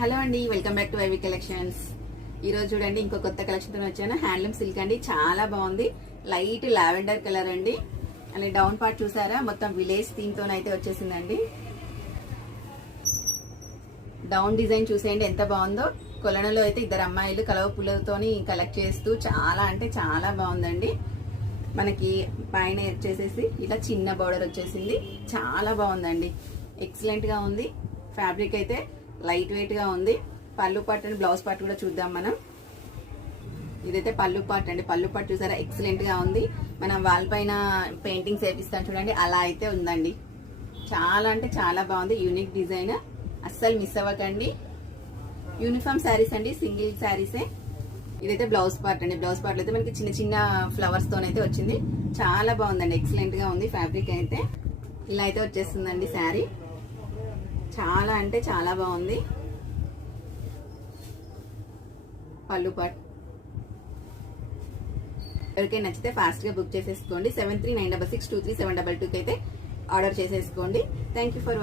Hello అండి, welcome back to YV Collections. ఈ రోజు చూడండి ఇంకో కొత్త కలెక్షన్ తో వచ్చాను. హ్యాండ్లూమ్ సిల్క్ అండి, చాలా బాగుంది. లైట్ లావెండర్ కలర్ అండి. అలా డౌన్ పార్ట్ చూసారా, మొత్తం విలేజ్ థీమ్ తోనైతే వచ్చేసిందండి. డౌన్ డిజైన్ చూసేయండి ఎంత బాగుందో. కొలనలో అయితే ఇద్దరు అమ్మాయిలు కలవ పుల్లతోని కలెక్ట్ చేస్తూ చాలా అంటే చాలా బాగుందండి. మనకి పైన వచ్చేసేసి ఇలా చిన్న బోర్డర్ వచ్చేసింది. చాలా బాగుందండి, ఎక్సలెంట్ గా ఉంది. ఫ్యాబ్రిక్ అయితే లైట్ వెయిట్ గా ఉంది. పళ్ళు పార్ట్ అండ్ బ్లౌజ్ పార్ట్ కూడా చూద్దాం మనం. ఇదైతే పళ్ళు పార్ట్ అండి. పళ్ళు పార్ట్ చూసారా, ఎక్సలెంట్ గా ఉంది. మనం వాల్ పైన పెయింటింగ్స్ వేపిస్తాం చూడండి, అలా అయితే ఉందండి. చాలా అంటే చాలా బాగుంది. యూనిక్ డిజైన్, అస్సలు మిస్ అవ్వకండి. యూనిఫామ్ శారీస్ అండి, సింగిల్ శారీసే. ఇదైతే బ్లౌజ్ పార్ట్ అండి. బ్లౌజ్ పార్ట్ అయితే మనకి చిన్న చిన్న ఫ్లవర్స్ తోనైతే వచ్చింది. చాలా బాగుందండి, ఎక్సలెంట్ గా ఉంది. ఫ్యాబ్రిక్ అయితే ఇలా అయితే వచ్చేస్తుందండి శారీ. చాలా అంటే చాలా బాగుంది. పళ్ళు పార్ట్ ఎవరికైనా నచ్చితే ఫాస్ట్ గా బుక్ చేసేసుకోండి. 7396623722 అయితే ఆర్డర్ చేసేసుకోండి. Thank you for